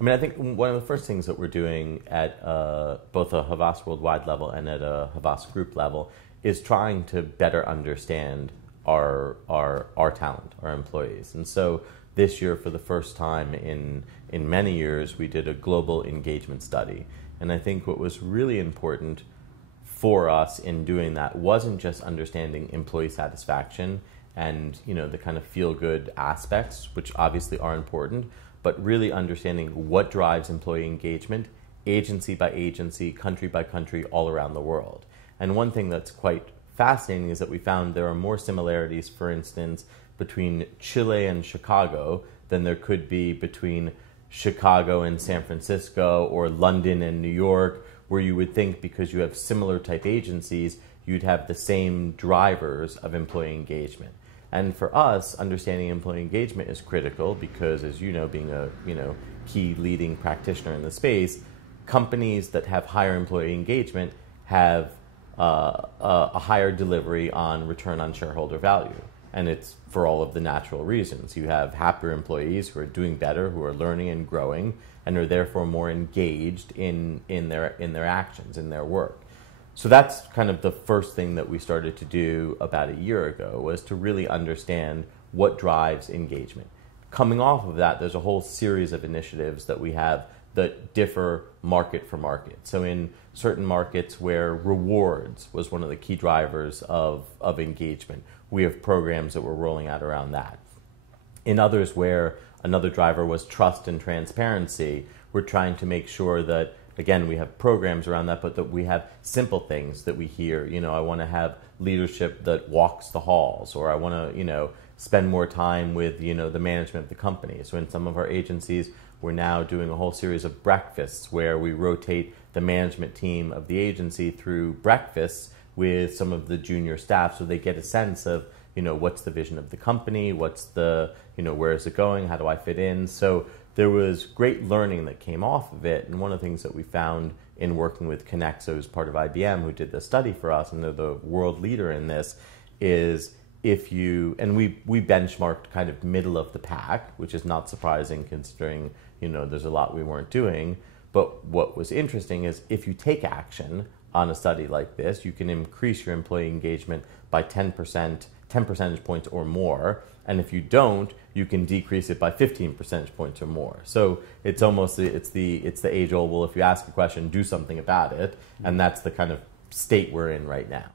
I mean, I think one of the first things that we're doing at both a Havas Worldwide level and at a Havas Group level is trying to better understand our talent, our employees. And so this year, for the first time in many years, we did a global engagement study. And I think what was really important for us in doing that wasn't just understanding employee satisfaction and, you know, the kind of feel-good aspects, which obviously are important, but really understanding what drives employee engagement, agency by agency, country by country, all around the world. And one thing that's quite fascinating is that we found there are more similarities, for instance, between Chile and Chicago than there could be between Chicago and San Francisco or London and New York, where you would think because you have similar type agencies, you'd have the same drivers of employee engagement. And for us, understanding employee engagement is critical because, as you know, being a key leading practitioner in the space, companies that have higher employee engagement have a higher delivery on return on shareholder value. And it's for all of the natural reasons. You have happier employees who are doing better, who are learning and growing, and are therefore more engaged in their actions, in their work. So that's kind of the first thing that we started to do about a year ago, was to really understand what drives engagement. Coming off of that, there's a whole series of initiatives that we have that differ market for market. So in certain markets where rewards was one of the key drivers of engagement, we have programs that we're rolling out around that. In others where another driver was trust and transparency, we're trying to make sure that, again, we have programs around that, but that we have simple things that we hear. You know, I want to have leadership that walks the halls, or I want to, spend more time with, the management of the company. So in some of our agencies, we're now doing a whole series of breakfasts where we rotate the management team of the agency through breakfasts with some of the junior staff, so they get a sense of, what's the vision of the company, what's the, where is it going, how do I fit in? So there was great learning that came off of it. And one of the things that we found in working with Connexo, who's part of IBM, who did the study for us, and they're the world leader in this, is we benchmarked kind of middle of the pack, which is not surprising considering, there's a lot we weren't doing. But what was interesting is if you take action on a study like this, you can increase your employee engagement by 10 percentage points or more. And if you don't, you can decrease it by 15 percentage points or more. So it's almost, it's the age old, well, if you ask a question, do something about it. And that's the kind of state we're in right now.